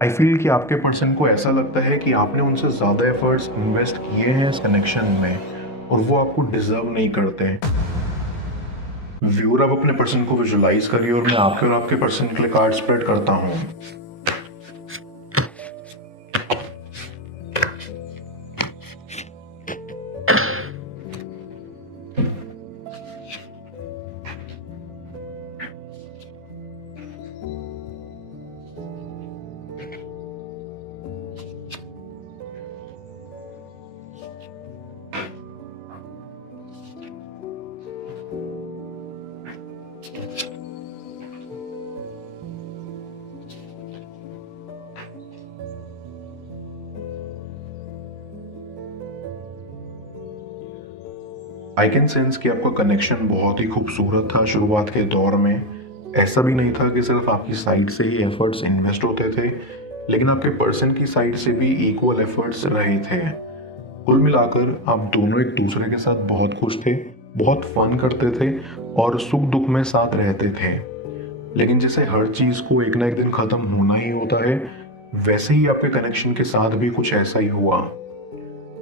I feel कि आपके person को ऐसा लगता है कि आपने उनसे ज़्यादा एफर्ट्स इन्वेस्ट किए हैं इस कनेक्शन में और वो आपको डिजर्व नहीं करते। व्यूअर, आप अपने पर्सन को विजुलाइज करिए और मैं आपके और आपके पर्सन के लिए कार्ड स्प्रेड करता हूँ। आई कैन सेंस कि आपका कनेक्शन बहुत ही खूबसूरत था शुरुआत के दौर में। ऐसा भी नहीं था कि सिर्फ आपकी साइड से ही एफर्ट्स इन्वेस्ट होते थे, लेकिन आपके पर्सन की साइड से भी इक्वल एफर्ट्स रहे थे। कुल मिलाकर आप दोनों एक दूसरे के साथ बहुत खुश थे, बहुत फन करते थे और सुख दुख में साथ रहते थे। लेकिन जैसे हर चीज़ को एक ना एक दिन ख़त्म होना ही होता है, वैसे ही आपके कनेक्शन के साथ भी कुछ ऐसा ही हुआ।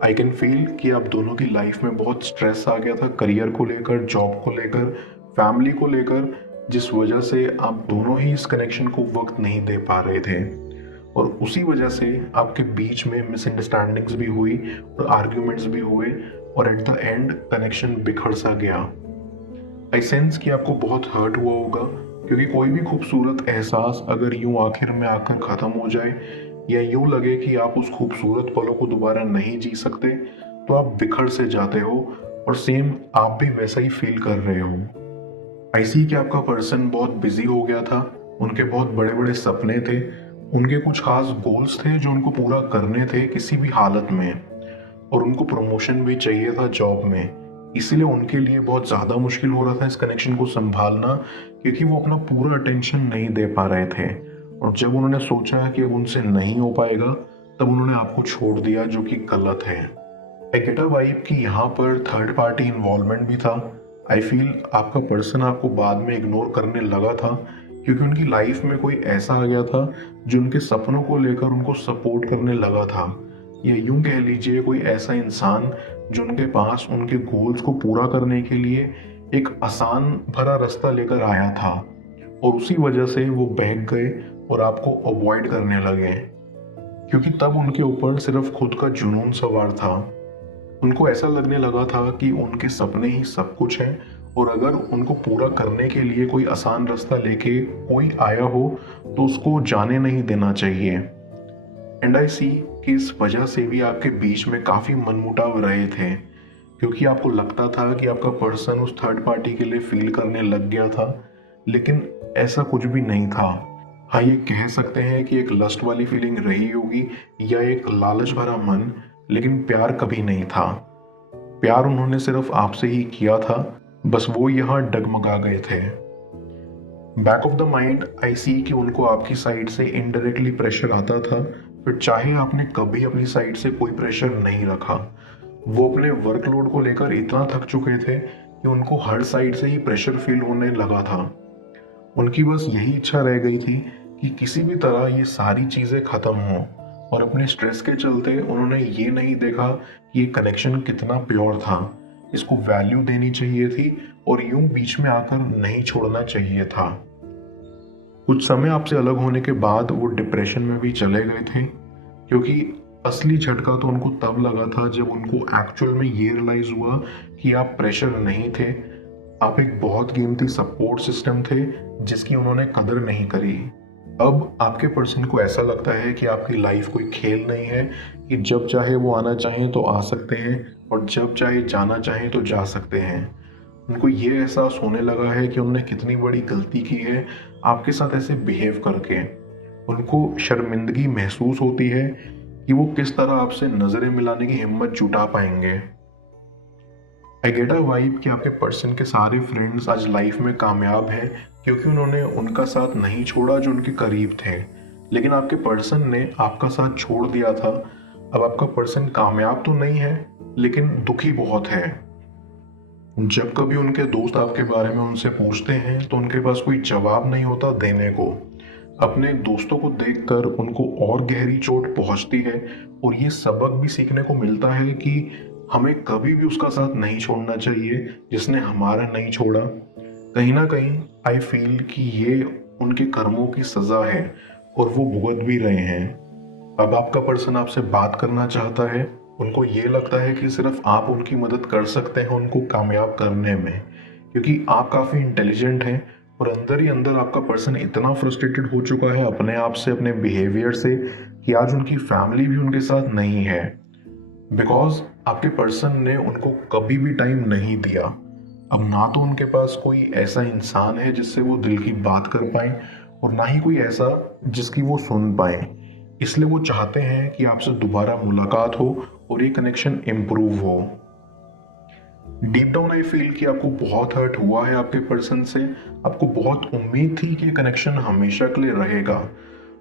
आई कैन फील कि आप दोनों की लाइफ में बहुत स्ट्रेस आ गया था, करियर को लेकर, जॉब को लेकर, फैमिली को लेकर, जिस वजह से आप दोनों ही इस कनेक्शन को वक्त नहीं दे पा रहे थे। और उसी वजह से आपके बीच में मिसअंडरस्टैंडिंग्स भी हुई और आर्ग्यूमेंट्स भी हुए और एट द एंड कनेक्शन बिखर सा गया। आई सेंस कि आपको बहुत हर्ट हुआ होगा, क्योंकि कोई भी खूबसूरत एहसास अगर यूं आखिर में आकर ख़त्म हो जाए या यूं लगे कि आप उस खूबसूरत पलों को दोबारा नहीं जी सकते, तो आप बिखर से जाते हो और सेम आप भी वैसा ही फील कर रहे हो। आई सी कि आपका पर्सन बहुत बिजी हो गया था, उनके बहुत बड़े बड़े सपने थे, उनके कुछ खास गोल्स थे जो उनको पूरा करने थे किसी भी हालत में, और उनको प्रमोशन भी चाहिए था जॉब में। इसीलिए उनके लिए बहुत ज़्यादा मुश्किल हो रहा था इस कनेक्शन को संभालना, क्योंकि वो अपना पूरा अटेंशन नहीं दे पा रहे थे। और जब उन्होंने सोचा कि अब उनसे नहीं हो पाएगा, तब उन्होंने आपको छोड़ दिया, जो कि गलत है। आई गेट अ वाइब कि यहाँ पर थर्ड पार्टी इन्वॉल्वमेंट भी था। आई फील आपका पर्सन आपको बाद में इग्नोर करने लगा था, क्योंकि उनकी लाइफ में कोई ऐसा आ गया था जो उनके सपनों को लेकर उनको सपोर्ट करने लगा था, या यूं कह लीजिए कोई ऐसा इंसान जो उनके पास उनके गोल्स को पूरा करने के लिए एक आसान भरा रास्ता लेकर आया था, और उसी वजह से वो बहक गए और आपको अवॉइड करने लगे, क्योंकि तब उनके ऊपर सिर्फ खुद का जुनून सवार था। उनको ऐसा लगने लगा था कि उनके सपने ही सब कुछ हैं, और अगर उनको पूरा करने के लिए कोई आसान रास्ता लेके कोई आया हो तो उसको जाने नहीं देना चाहिए। एंड आई सी कि इस वजह से भी आपके बीच में काफ़ी मनमुटाव रहे थे, क्योंकि आपको लगता था कि आपका पर्सन उस थर्ड पार्टी के लिए फील करने लग गया था, लेकिन ऐसा कुछ भी नहीं था। हाँ, ये कह सकते हैं कि एक लस्ट वाली फीलिंग रही होगी या एक लालच भरा मन, लेकिन प्यार कभी नहीं था। प्यार उन्होंने सिर्फ आपसे ही किया था, बस वो यहाँ डगमगा गए थे। Back of the mind I see कि उनको आपकी साइड से इनडायरेक्टली प्रेशर आता था, फिर चाहे आपने कभी अपनी साइड से कोई प्रेशर नहीं रखा। वो अपने वर्कलोड को लेकर इतना थक चुके थे कि उनको हर साइड से ही प्रेशर फील होने लगा था। उनकी बस यही इच्छा रह गई थी कि किसी भी तरह ये सारी चीज़ें ख़त्म हों, और अपने स्ट्रेस के चलते उन्होंने ये नहीं देखा कि ये कनेक्शन कितना प्योर था, इसको वैल्यू देनी चाहिए थी और यूं बीच में आकर नहीं छोड़ना चाहिए था। कुछ समय आपसे अलग होने के बाद वो डिप्रेशन में भी चले गए थे, क्योंकि असली झटका तो उनको तब लगा था जब उनको एक्चुअल में ये रियलाइज हुआ कि आप प्रेशर नहीं थे, आप एक बहुत कीमती सपोर्ट सिस्टम थे जिसकी उन्होंने कदर नहीं करी। अब आपके पर्सन को ऐसा लगता है कि आपकी लाइफ कोई खेल नहीं है, कि जब चाहे वो आना चाहें तो आ सकते हैं और जब चाहे जाना चाहें तो जा सकते हैं। उनको ये एहसास होने लगा है कि उन्होंने कितनी बड़ी गलती की है आपके साथ ऐसे बिहेव करके। उनको शर्मिंदगी महसूस होती है कि वो किस तरह आपसे नज़रें मिलाने की हिम्मत जुटा पाएंगे। आई गेट अ वाइब कि आपके पर्सन के सारे फ्रेंड्स आज लाइफ में कामयाब हैं, क्योंकि उन्होंने उनका साथ नहीं छोड़ा जो उनके करीब थे, लेकिन आपके पर्सन ने आपका साथ छोड़ दिया था। अब आपका पर्सन कामयाब तो नहीं है, लेकिन दुखी बहुत है। जब कभी उनके दोस्त आपके बारे में उनसे पूछते हैं तो उनके पास कोई जवाब नहीं होता देने को। अपने दोस्तों को देखकर उनको और गहरी चोट पहुंचती है और ये सबक भी सीखने को मिलता है कि हमें कभी भी उसका साथ नहीं छोड़ना चाहिए जिसने हमारा नहीं छोड़ा। कहीं ना कहीं आई फील कि ये उनके कर्मों की सजा है और वो भुगत भी रहे हैं। अब आपका पर्सन आपसे बात करना चाहता है, उनको ये लगता है कि सिर्फ आप उनकी मदद कर सकते हैं उनको कामयाब करने में, क्योंकि आप काफ़ी इंटेलिजेंट हैं और अंदर ही अंदर आपका पर्सन इतना फ्रस्ट्रेटेड हो चुका है अपने आप से, अपने बिहेवियर से, कि आज उनकी फैमिली भी उनके साथ नहीं है बिकॉज आपके पर्सन ने उनको कभी भी टाइम नहीं दिया। अब ना तो उनके पास कोई ऐसा इंसान है जिससे वो दिल की बात कर पाए और ना ही कोई ऐसा जिसकी वो सुन पाए। इसलिए वो चाहते हैं कि आपसे दोबारा मुलाकात हो और ये कनेक्शन इम्प्रूव हो। डीप डाउन आई फील कि आपको बहुत हर्ट हुआ है आपके पर्सन से, आपको बहुत उम्मीद थी कि कनेक्शन हमेशा के लिए रहेगा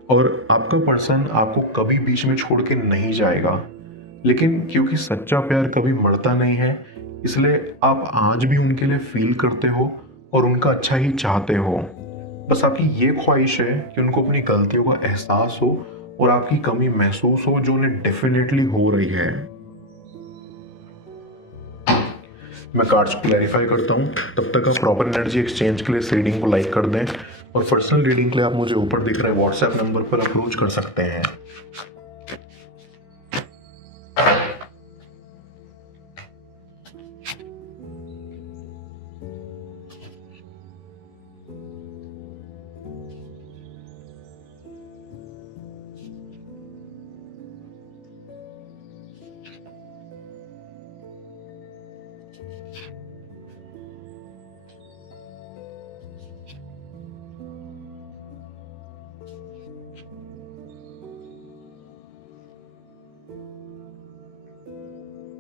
और आपका पर्सन आपको कभी बीच में छोड़ के नहीं जाएगा। लेकिन क्योंकि सच्चा प्यार कभी मरता नहीं है, इसलिए आप आज भी उनके लिए फील करते हो और उनका अच्छा ही चाहते हो। बस आपकी ये ख्वाहिश है कि उनको अपनी गलतियों का एहसास हो और आपकी कमी महसूस हो, जो उन्हें डेफिनेटली हो रही है। मैं कार्ड्स को क्लैरिफाई करता हूँ, तब तक आप प्रॉपर एनर्जी एक्सचेंज के लिए इस रीडिंग को लाइक कर दें और पर्सनल रीडिंग के लिए आप मुझे ऊपर दिख रहे व्हाट्सएप नंबर पर अप्रोच कर सकते हैं।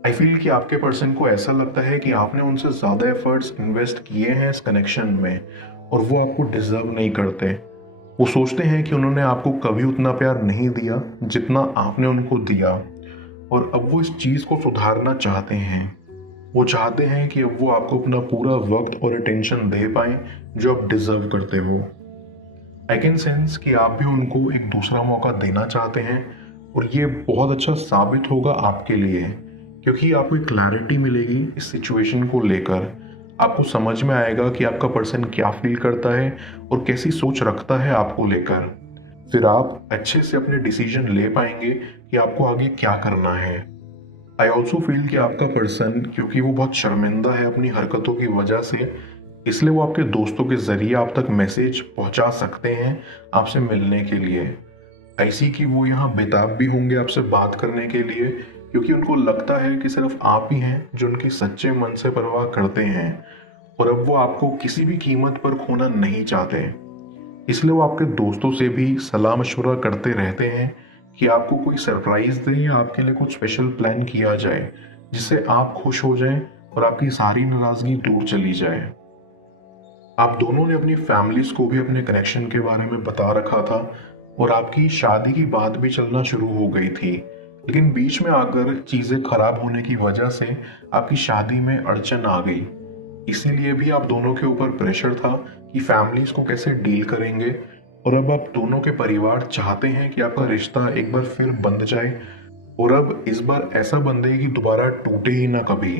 आई फील कि आपके पर्सन को ऐसा लगता है कि आपने उनसे ज़्यादा एफर्ट्स इन्वेस्ट किए हैं इस कनेक्शन में और वो आपको डिजर्व नहीं करते। वो सोचते हैं कि उन्होंने आपको कभी उतना प्यार नहीं दिया जितना आपने उनको दिया और अब वो इस चीज़ को सुधारना चाहते हैं। वो चाहते हैं कि अब वो आपको अपना पूरा वक्त और अटेंशन दे पाएं जो आप डिजर्व करते हो। आई कैन सेंस कि आप भी उनको एक दूसरा मौका देना चाहते हैं और ये बहुत अच्छा साबित होगा आपके लिए, क्योंकि आपको एक क्लैरिटी मिलेगी इस सिचुएशन को लेकर। आपको समझ में आएगा कि आपका पर्सन क्या फील करता है और कैसी सोच रखता है आपको लेकर। फिर आप अच्छे से अपने डिसीजन ले पाएंगे कि आपको आगे क्या करना है। आई ऑल्सो फील कि आपका पर्सन, क्योंकि वो बहुत शर्मिंदा है अपनी हरकतों की वजह से, इसलिए वो आपके दोस्तों के जरिए आप तक मैसेज पहुंचा सकते हैं आपसे मिलने के लिए। ऐसी कि वो यहाँ बेताब भी होंगे आपसे बात करने के लिए, क्योंकि उनको लगता है कि सिर्फ आप ही हैं जो उनकी सच्चे मन से परवाह करते हैं और अब वो आपको किसी भी कीमत पर खोना नहीं चाहते। इसलिए वो आपके दोस्तों से भी सलाह मशवरा करते रहते हैं कि आपको कोई सरप्राइज दें या आपके लिए कुछ स्पेशल प्लान किया जाए जिससे आप खुश हो जाएं और आपकी सारी नाराजगी दूर चली जाए। आप दोनों ने अपनी फैमिलीज को भी अपने कनेक्शन के बारे में बता रखा था और आपकी शादी की बात भी चलना शुरू हो गई थी, लेकिन बीच में आकर चीजें खराब होने की वजह से आपकी शादी में अड़चन आ गई। इसीलिए भी आप दोनों के ऊपर प्रेशर था कि फैमिलीज को कैसे डील करेंगे और अब आप दोनों के परिवार चाहते हैं कि आपका रिश्ता एक बार फिर बंध जाए और अब इस बार ऐसा बंधे कि दोबारा टूटे ही ना कभी।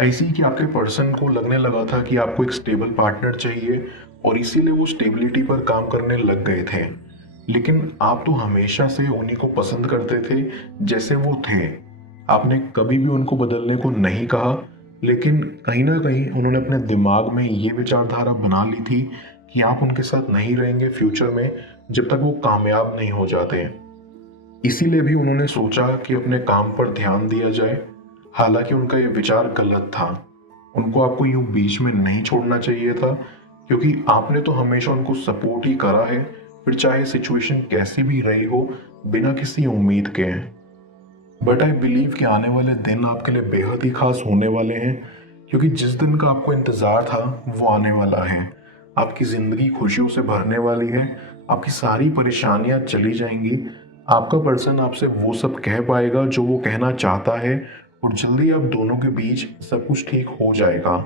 ऐसी कि आपके पर्सन को लगने लगा था कि आपको एक स्टेबल पार्टनर चाहिए और इसीलिए वो स्टेबिलिटी पर काम करने लग गए थे। लेकिन आप तो हमेशा से उन्हीं को पसंद करते थे जैसे वो थे। आपने कभी भी उनको बदलने को नहीं कहा, लेकिन कहीं ना कहीं उन्होंने अपने दिमाग में ये विचारधारा बना ली थी कि आप उनके साथ नहीं रहेंगे फ्यूचर में जब तक वो कामयाब नहीं हो जाते। इसीलिए भी उन्होंने सोचा कि अपने काम पर ध्यान दिया जाए। हालांकि उनका ये विचार गलत था। उनको आपको यूं बीच में नहीं छोड़ना चाहिए था, क्योंकि आपने तो हमेशा उनको सपोर्ट ही करा है, फिर चाहे सिचुएशन कैसी भी रही हो, बिना किसी उम्मीद के। बट आई बिलीव कि आने वाले दिन आपके लिए बेहद ही खास होने वाले हैं, क्योंकि जिस दिन का आपको इंतज़ार था वो आने वाला है। आपकी ज़िंदगी खुशियों से भरने वाली है, आपकी सारी परेशानियां चली जाएंगी। आपका पर्सन आपसे वो सब कह पाएगा जो वो कहना चाहता है और जल्दी आप दोनों के बीच सब कुछ ठीक हो जाएगा।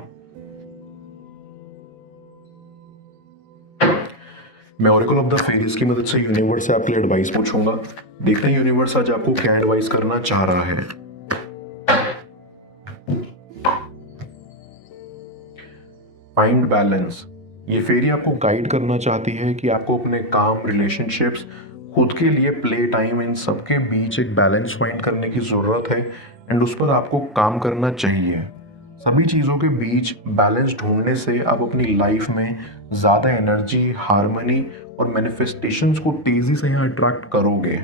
मैं ऑरेकल ऑफ द फेरीज की मदद से यूनिवर्स से आपके लिए एडवाइस पूछूंगा। देखते हैं यूनिवर्स आज आपको क्या एडवाइस करना चाह रहा है। Find balance. ये फेरी आपको गाइड करना चाहती है कि आपको अपने काम, रिलेशनशिप्स, खुद के लिए प्ले टाइम, इन सबके बीच एक बैलेंस फाइंड करने की ज़रूरत है एंड उस पर आपको काम करना चाहिए। सभी चीज़ों के बीच बैलेंस ढूंढने से आप अपनी लाइफ में ज़्यादा एनर्जी, हार्मनी और मैनिफेस्टेशंस को तेज़ी से यहाँ अट्रैक्ट करोगे।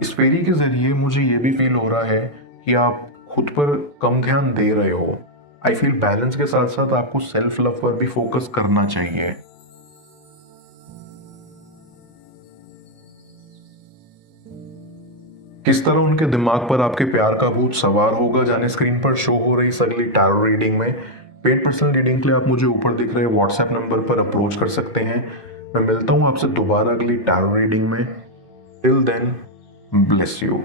इस फेरी के ज़रिए मुझे ये भी फील हो रहा है कि आप खुद पर कम ध्यान दे रहे हो। आई फील बैलेंस के साथ साथ आपको सेल्फ लव पर भी फोकस करना चाहिए। किस तरह उनके दिमाग पर आपके प्यार का भूत सवार होगा, जाने स्क्रीन पर शो हो रही अगली टैरो रीडिंग में। पेड पर्सनल रीडिंग के लिए आप मुझे ऊपर दिख रहे व्हाट्सएप नंबर पर अप्रोच कर सकते हैं। मैं मिलता हूं आपसे दोबारा अगली टैरो रीडिंग में। Till then, bless you.